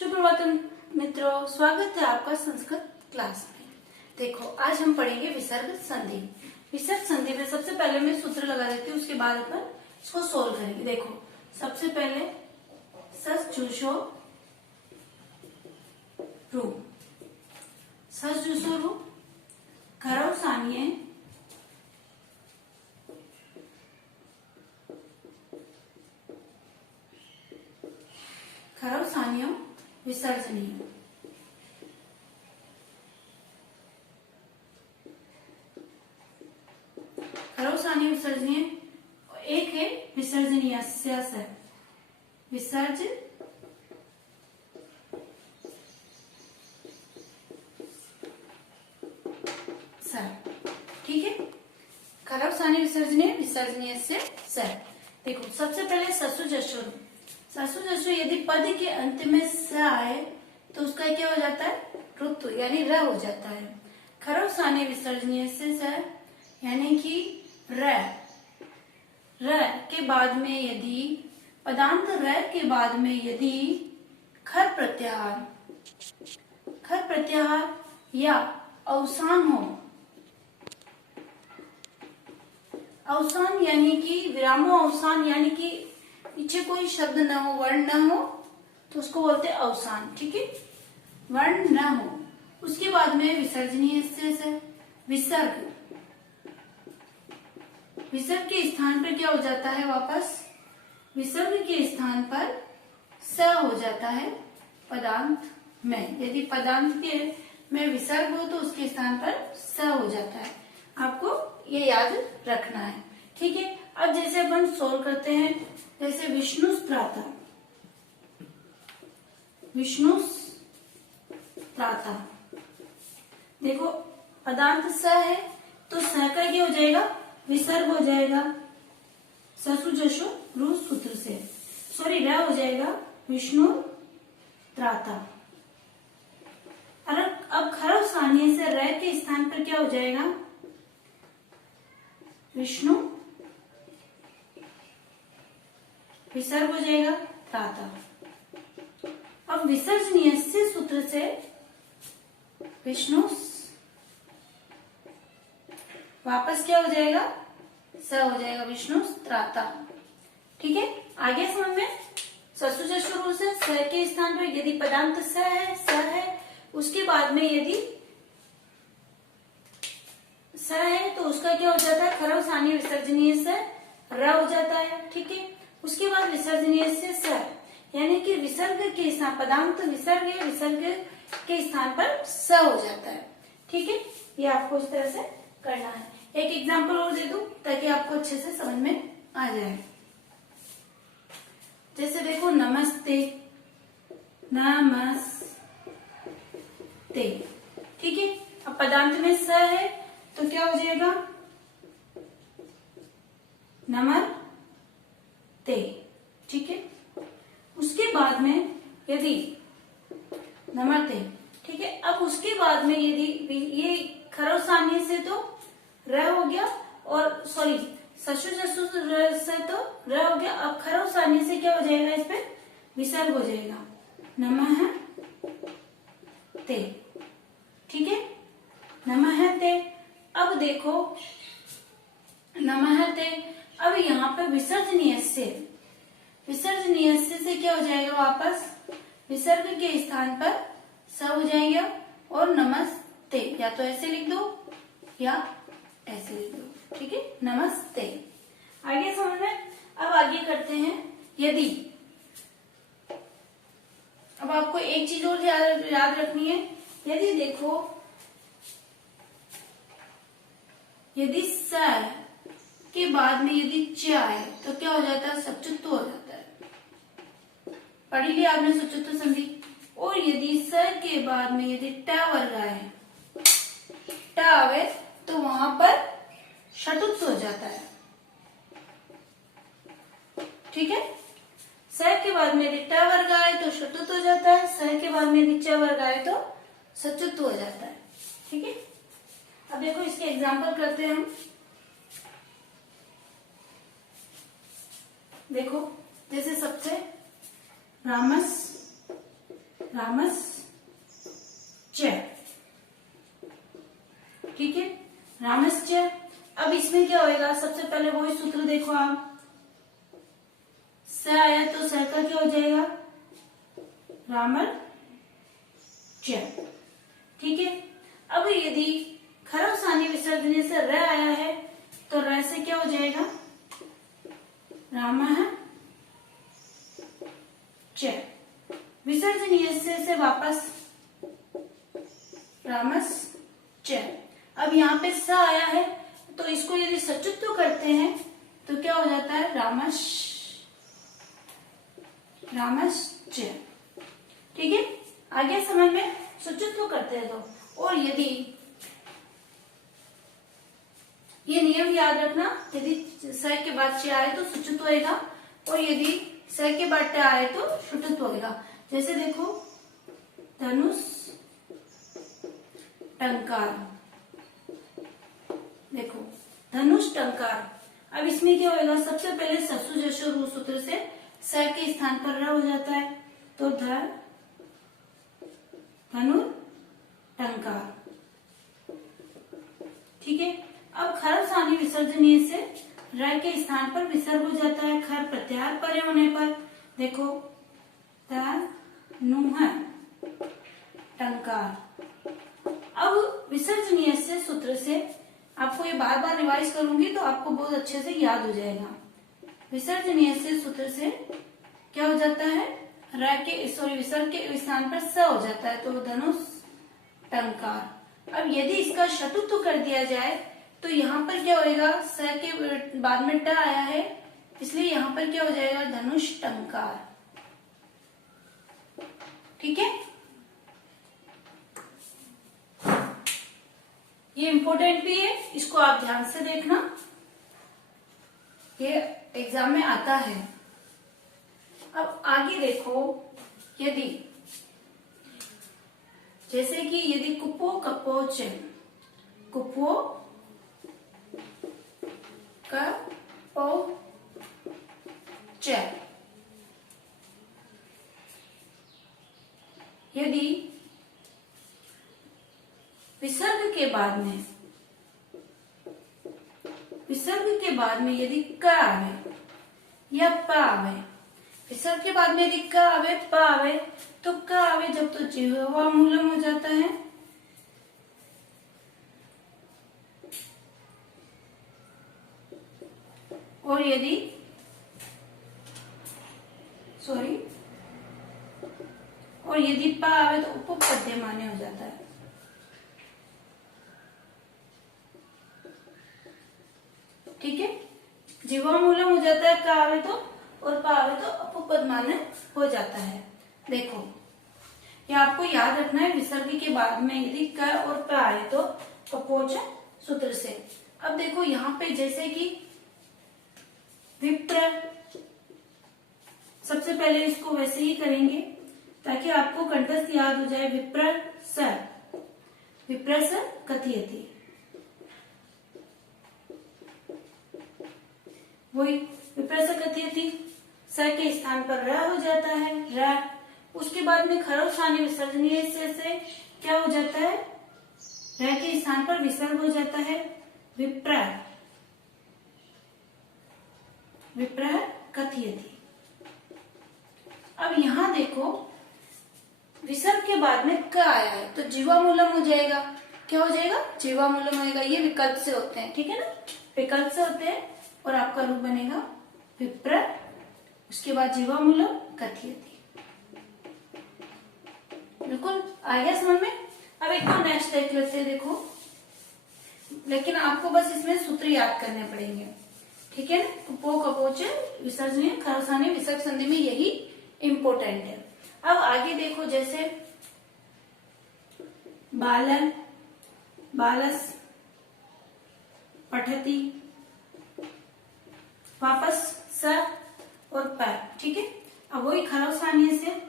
सुप्रभात मित्रों, स्वागत है आपका संस्कृत क्लास में। देखो, आज हम पढ़ेंगे विसर्ग संधि। विसर्ग संधि में सबसे पहले मैं सूत्र लगा देती हूँ, उसके बाद अपन इसको सोल्व करेंगे। देखो, सबसे पहले सस जुशो रू, सस जुशो रू, खरव सानिये खरव सानियो विसर्जनीय। खरव सानियो विसर्जनीय। एक है विसर्जनीय विसर्ज सर, ठीक है। खरव सानियो विसर्जनीय, विसर्जनीय से सर। देखो, सबसे पहले ससु जशोरु। ससु जसु यदि पद के अंत में स आए तो उसका क्या हो जाता है? ऋतु यानी र हो जाता है। खरव सानिय विसर्जनीय से स यानी कि र के बाद में यदि पदांत र के बाद में यदि खर प्रत्याहार या अवसान हो, अवसान यानी कि विरामो अवसान यानी कि पीछे कोई शब्द न हो, वर्ण न हो, तो उसको बोलते हैं अवसान, ठीक है। वर्ण न हो, उसके बाद में विसर्जनीय से विसर्ग। विसर्ग के स्थान पर क्या हो जाता है? वापस विसर्ग के स्थान पर स हो जाता है पदांत में। यदि पदांत के में विसर्ग हो तो उसके स्थान पर स हो जाता है। आपको ये याद रखना है, ठीक है। अब जैसे अपन सोल्व करते हैं, जैसे विष्णु प्रातः, विष्णु प्रातः। देखो, पदांत स है तो स का क्या हो जाएगा? विसर्ग हो जाएगा ससु जशु रू सूत्र से, सॉरी र हो जाएगा विष्णु प्रातः। अब खरव सानिय से र के स्थान पर क्या हो जाएगा? विष्णु विसर्ग हो जाएगा प्रातः। अब विसर्जनीय से सूत्र से विष्णु वापस क्या हो जाएगा? स हो जाएगा विष्णु प्रातः, ठीक है। आगे समझ में, ससु जशु से स के स्थान पर यदि पदांत स है, उसके बाद में यदि स है तो उसका क्या हो जाता है? खरव सानिय विसर्जनीय से र हो जाता है, ठीक है। उसके बाद विसर्जनीय से सर यानी कि विसर्ग के स्थान, पदांत विसर्ग है, विसर्ग के स्थान पर स हो जाता है, ठीक है। ये आपको इस तरह से करना है। एक एग्जांपल और दे दूं ताकि आपको अच्छे से समझ में आ जाए। जैसे देखो, नमस्ते, नमस्ते, ठीक है। अब पदांत में स है तो क्या हो जाएगा? नमस्ते, ठीक है। उसके बाद में यदि नमस्ते, ठीक है। अब उसके बाद में यदि ये खरव सानिय से तो र हो गया, और सॉरी ससु जसु से तो र हो गया। अब खरव सानिय से क्या हो जाएगा? इस पे विसर्ग हो जाएगा नमः ते, ठीक है। नमः ते। अब देखो, नमः ते। अब यहाँ पे विसर्जनीय से क्या हो जाएगा? वापस विसर्ग के स्थान पर स हो जाएगा और नमस्ते, या तो ऐसे लिख दो या ऐसे लिख दो, ठीक है। नमस्ते। आगे समझ में। अब आगे करते हैं यदि। अब आपको एक चीज और याद रखनी है। यदि देखो, यदि स के बाद में यदि च आए तो क्या हो जाता है? सचुत्व हो जाता है। पढ़ी लिया आपने सचुत्व संधि। और यदि स के बाद में यदि ट वर्ग आए, ट आवे तो वहां पर षटुत्व हो जाता है, ठीक है। स के बाद में यदि ट वर्ग आए तो षटुत्व हो जाता है, स के बाद में यदि च वर्ग आए तो सचुत्व हो जाता है, ठीक है। अब देखो, इसके एग्जाम्पल करते हैं हम। देखो, जैसे सबसे रामस रामश्च। ठीक है, रामश्च। अब इसमें क्या होएगा, सबसे पहले वही सूत्र देखो आप, स आया तो स का क्या हो जाएगा, रामल च। ठीक है, अब यदि खरव सानी विसर्जने से र आया है तो र से क्या हो जाएगा, रामः च। विसर्जनीय से वापस रामस च। अब यहाँ पे स आया है तो इसको यदि सचुत्व करते हैं तो क्या हो जाता है, रामश्च। ठीक है, आगे समझ में, सचुत्व करते हैं तो। और यदि ये नियम याद रखना, यदि स के बाद च आए तो सुचुत्व होएगा और यदि स के बाद ट आए तो शुटुत्व होएगा। जैसे देखो, धनुष टंकार, देखो धनुष टंकार। अब इसमें क्या होएगा, सबसे पहले ससु जसु रु सूत्र से स के स्थान पर र हो जाता है तो धनु टंकार। ठीक है, अब खर सानी विसर्जनीय से र के स्थान पर विसर्ग हो जाता है खर प्रत्याहार परे होने पर। देखो, तनुह टंकार। अब विसर्जनीय से सूत्र से आपको ये बार बार रिवाइज करूंगी तो आपको बहुत अच्छे से याद हो जाएगा। विसर्जनीय से सूत्र से क्या हो जाता है, विसर्ग के स्थान पर स हो जाता है तो धनुष टंकार। अब यदि इसका शतुत्व कर दिया जाए तो यहाँ पर क्या होएगा, स के बाद में ट आया है इसलिए यहाँ पर क्या हो जाएगा, धनुष टंकार। ठीक है, ये इंपॉर्टेंट भी है, इसको आप ध्यान से देखना, ये एग्जाम में आता है। अब आगे देखो, यदि जैसे कि यदि कुपो कपोच, कुपो कपोच, यदि विसर्ग के बाद में यदि क आवे या प आवे, विसर्ग के बाद में यदि क आवे प आवे तो क आवे जब तो जिह्वा मूलम हो जाता है, और यदि प आवे तो उपपद्य मान्य हो जाता है। ठीक है, जिह्वा मूलम हो जाता है क आवे तो, और प आवे तो उपपद मान्य हो जाता है। देखो, ये आपको याद रखना है, विसर्ग के बाद में यदि क और प आए तो कपोच सूत्र से। अब देखो यहाँ पे जैसे कि विप्र, सबसे पहले इसको वैसे ही करेंगे ताकि आपको कंठस्थ याद हो जाए। विप्रस कथयति, वही विप्रस कथयति, स के स्थान पर र हो जाता है, र। उसके बाद में खरव सानी विसर्जनीय से क्या हो जाता है, र के स्थान पर विसर्ग हो जाता है, विप्र कथयति। अब यहाँ देखो, विसर्ग के बाद में क आया है तो जिह्वा मूलम हो जाएगा, क्या हो जाएगा, जिह्वा मूलम होएगा। ये विकल्प से होते हैं, ठीक है ना, विकल्प से होते हैं और आपका रूप बनेगा विप्र, उसके बाद जिह्वा मूलम कथयति। बिल्कुल आ गया समझ में। अब एक बार नेक्स्ट देख लेते हैं। देखो, लेकिन आपको बस इसमें सूत्र याद करने पड़ेंगे, ठीक है ना। कुपो कपोच विसर्जनीय खरव सानी विसर्ग संधि में यही इम्पोर्टेंट है। अब आगे देखो, जैसे बालन, बालस, पठति, वापस स और प, ठीक है। अब वही खरव सानी से,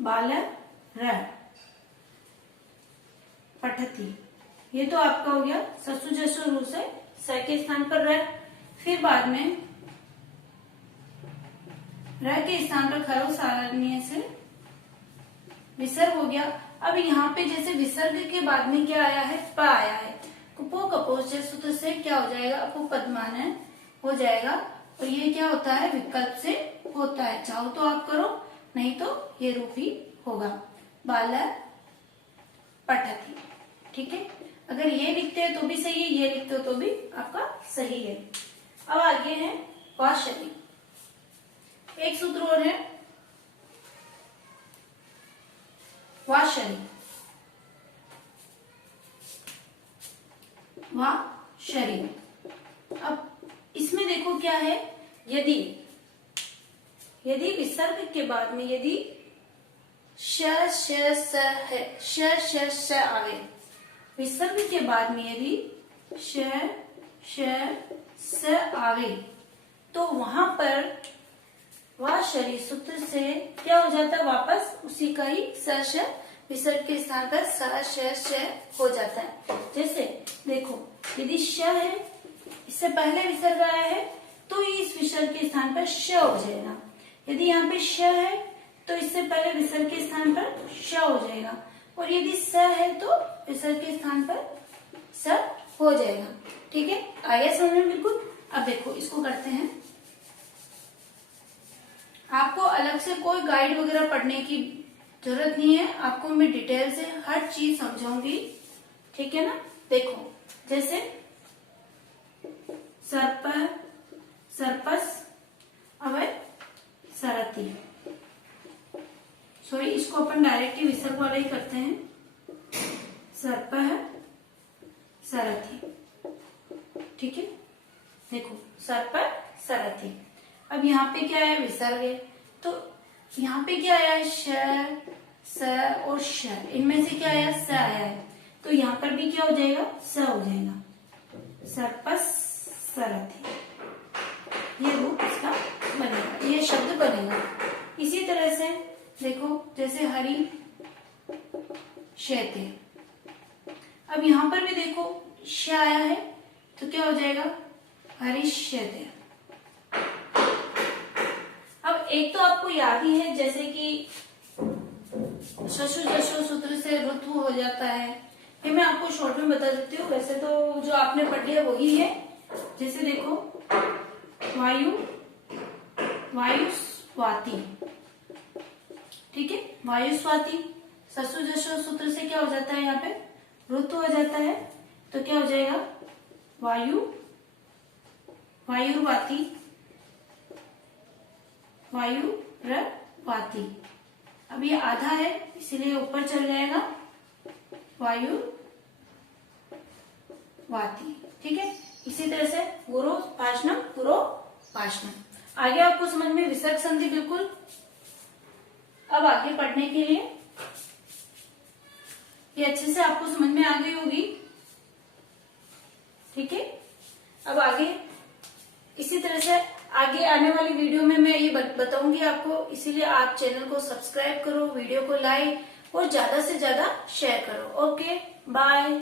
बाल र, पठति, ये तो आपका हो गया ससु जसु रु से स के स्थान पर र। फिर बाद में र के स्थान पर खरव सारण्य से विसर्ग हो गया। अब यहाँ पे जैसे विसर्ग के बाद में क्या आया है, प आया है, कुपो कपोच सूत्र से क्या हो जाएगा, अपो पद्मान हो जाएगा। और ये क्या होता है, विकल्प से होता है, चाहो तो आप करो, नहीं तो ये रूप ही होगा, बाल पठती। ठीक है, अगर ये लिखते हैं तो भी सही है, ये लिखते हो तो भी आपका सही है। अब आगे है वाशरी, एक सूत्र और है वाशरी, वाशरी। अब इसमें देखो क्या है, यदि विसर्ग के बाद में यदि श है, श आवे, विसर्ग के बाद में यदि श आवे तो वहां पर वाशरी सूत्र से क्या हो जाता है, वापस उसी का ही स विसर्ग के स्थान पर श हो जाता है। जैसे देखो, यदि श है, इससे पहले विसर्ग आया है तो इस विसर्ग के स्थान पर श हो जाएगा। यदि यहाँ पे श है तो इससे पहले विसर्ग के स्थान पर श हो जाएगा, और यदि स है तो विसर्ग के स्थान पर स हो जाएगा। ठीक है, आया समझ में बिल्कुल। अब देखो, इसको करते हैं, आपको अलग से कोई गाइड वगैरह पढ़ने की जरूरत नहीं है, आपको मैं डिटेल से हर चीज समझाऊंगी। ठीक है ना, देखो जैसे सर्प, सर्पस, अवय सरती, सॉरी इसको अपन डायरेक्ट ही विसर्ग वाला ही करते हैं, सर्प है सरथी। ठीक है, देखो सर्प सरथी। अब यहाँ पे क्या है, विसर्ग है, तो यहाँ पे क्या आया है, श, स और श, इनमें से क्या आया, स आया है, तो यहाँ पर भी क्या हो जाएगा, स हो जाएगा, सर्पस सरथी, ये रूप इसका बनेगा, ये शब्द बनेगा। इसी तरह से देखो, जैसे हरि शैत्य, अब यहाँ पर भी देखो श आया है तो क्या हो जाएगा, हरिष्यते। अब एक तो आपको याद ही है, जैसे कि शशु जशु सूत्र से ऋतु हो जाता है, ये मैं आपको शॉर्ट में बता देती हूँ, वैसे तो जो आपने पढ़ लिया वही है। जैसे देखो, वायु, वायु स्वाति, ठीक है, वायु स्वाति, शशु जशु सूत्र से क्या हो जाता है, यहाँ पे ऋतु हो जाता है, तो क्या हो जाएगा, वायु, वायुर्वाती, वायुर्वाती। अब ये आधा है इसीलिए ऊपर चल जाएगा, वायुर्वाती। ठीक है, इसी तरह से गुरु पाशनम, गुरु पाशनम। आगे आपको समझ में विसर्ग संधि बिल्कुल। अब आगे पढ़ने के लिए ये अच्छे से आपको समझ में आ गई होगी। ठीक है, अब आगे इसी तरह से आगे आने वाली वीडियो में मैं ये बताऊंगी आपको, इसीलिए आप चैनल को सब्सक्राइब करो, वीडियो को लाइक और ज्यादा से ज्यादा शेयर करो। Okay, bye.